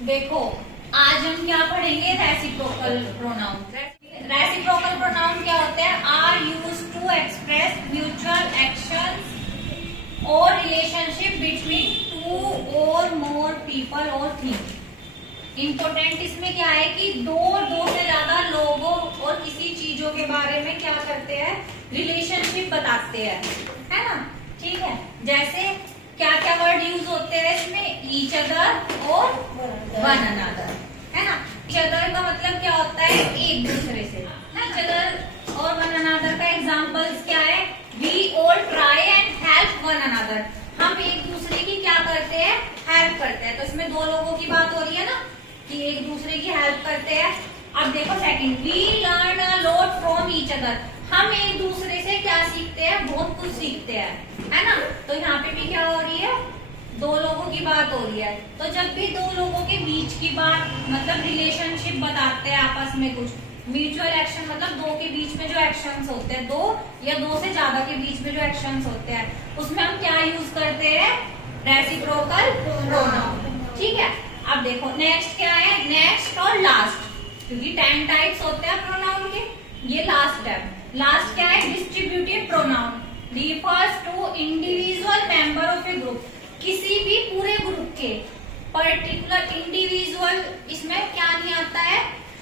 देखो आज हम क्या पढ़ेंगे, रेसिप्रोकल प्रोनाउन। रेसिप्रोकल प्रोनाउन क्या होते हैं? Are used to express mutual actions और रिलेशनशिप बिटवीन टू और मोर पीपल और थिंग्स। इम्पोर्टेंट इसमें क्या है कि दो से ज्यादा लोगों और किसी चीजों के बारे में क्या करते हैं, रिलेशनशिप बताते हैं, है ना। ठीक है, जैसे क्या क्या वर्ड यूज होते हैं इसमें? ईच अदर और वन अनदर, है ना। ईच अदर का मतलब क्या होता है? एक दूसरे से। ईच अदर और वन अनदर का एग्जांपल्स क्या है? We all try and help one another. हम एक दूसरे की क्या करते हैं? हेल्प करते हैं। तो इसमें दो लोगों की बात हो रही है ना कि एक दूसरे की हेल्प करते हैं। अब देखो second, we learn a lot from each other. हम एक दूसरे से क्या सीखते हैं? बहुत कुछ सीखते हैं, है ना। तो यहाँ पे भी क्या हो रही है? दो लोगों की बात हो रही है। तो जब भी दो लोगों के बीच की बात, मतलब रिलेशनशिप बताते हैं आपस में कुछ, म्यूचुअल एक्शन मतलब दो के बीच में जो एक्शंस होते हैं, दो या दो से ज्यादा के बीच में जो एक्शंस होते हैं, उसमें हम क्या यूज करते हैं? Reciprocal pronoun. ठीक है, अब देखो नेक्स्ट क्या है? नेक्स्ट और लास्ट, क्योंकि 10 टाइप्स होते हैं प्रोनाउन के, ये लास्ट है। लास्ट क्या है? Distributive pronoun refers to individual member of a group. किसी भी पूरे ग्रुप के पर्टिकुलर इंडिविजुअल, इसमें क्या नहीं आता है,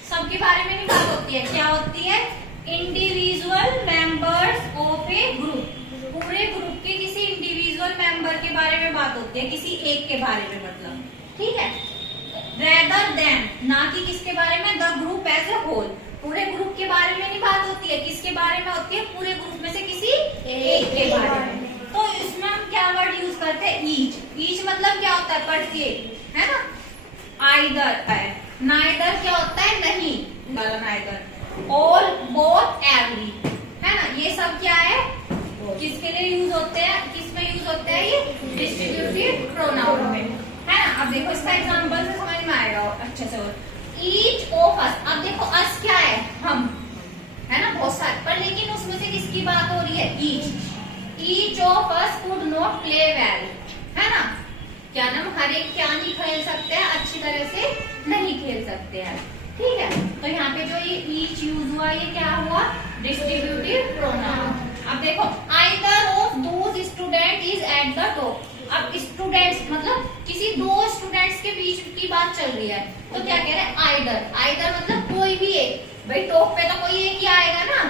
सबके बारे में नहीं बात होती है। क्या होती है? Individual members of a group. पूरे ग्रुप के किसी इंडिविजुअल मेंबर के बारे में बात होती है, किसी एक के बारे में, मतलब। ठीक है, रेदर देन, ना कि किसके बारे में? The group as a whole. पूरे ग्रुप के बारे में नहीं बात होती है, किसके बारे में होती है? पूरे ग्रुप में से किसी एक के बारे में। तो इसमें हम क्या वर्ड यूज करते हैं? ईच। ईच मतलब क्या होता है? प्रत्येक, है ना। आइदर है, नाइदर क्या होता है? नहीं, नाइदर। ऑल, बोथ, एवरी, है ना। ये सब क्या है? किसके लिए यूज होते हैं? किसमें यूज होते हैं? ये डिस्ट्रीब्यूटिव प्रोनाउन में, है ना। अब देखो इसका एग्जांपल से समझ में आएगा अच्छे से। और ईच ऑफ अस, अब देखो अस क्या है? हम, है ना, बहुत सारे, पर लेकिन उसमें से किसकी बात हो रही है? Each. Each of us could not play well, है ना। क्या नाम? हर एक क्या नहीं खेल सकते हैं? अच्छी तरह से नहीं खेल सकते हैं। ठीक है, तो यहाँ पे जो ये ईच यूज हुआ, ये क्या हुआ? Distributive pronoun. अब देखो either of those student is at the top. अब स्टूडेंट्स मतलब किसी दो स्टूडेंट्स के बीच की बात चल रही है, तो क्या कह रहे हैं? आइदर। आइदर मतलब कोई भी एक। भाई टॉप पे तो कोई एक ही आएगा ना,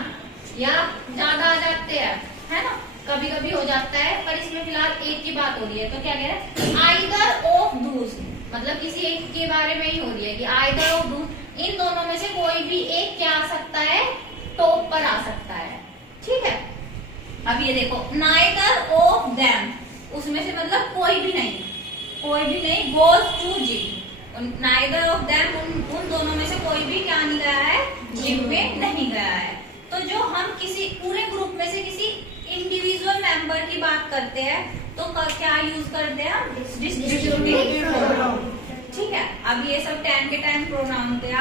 या ज्यादा आ जाते हैं, है ना, कभी कभी हो जाता है, पर इसमें फिलहाल एक की बात हो रही है। तो क्या कह रहे हैं? आइदर ऑफ दूज, मतलब किसी एक के बारे में ही हो रही है कि आइदर ऑफ दूज, इन दोनों में से कोई भी एक क्या आ सकता है? टॉप पर आ सकता है। ठीक है, अब ये देखो नाइदर ऑफ देम, उसमें से मतलब कोई भी नहीं, कोई भी नहीं goes to gym. Neither of them, उन दोनों में से कोई भी क्या नहीं गया है? जिम में नहीं गया है। तो जो हम किसी पूरे ग्रुप में से किसी इंडिविजुअल मेंबर की बात करते हैं, तो क्या यूज करते हैं? Distributive pronoun. ठीक है, अब ये सब 10 के 10 प्रोनाउन होते हैं।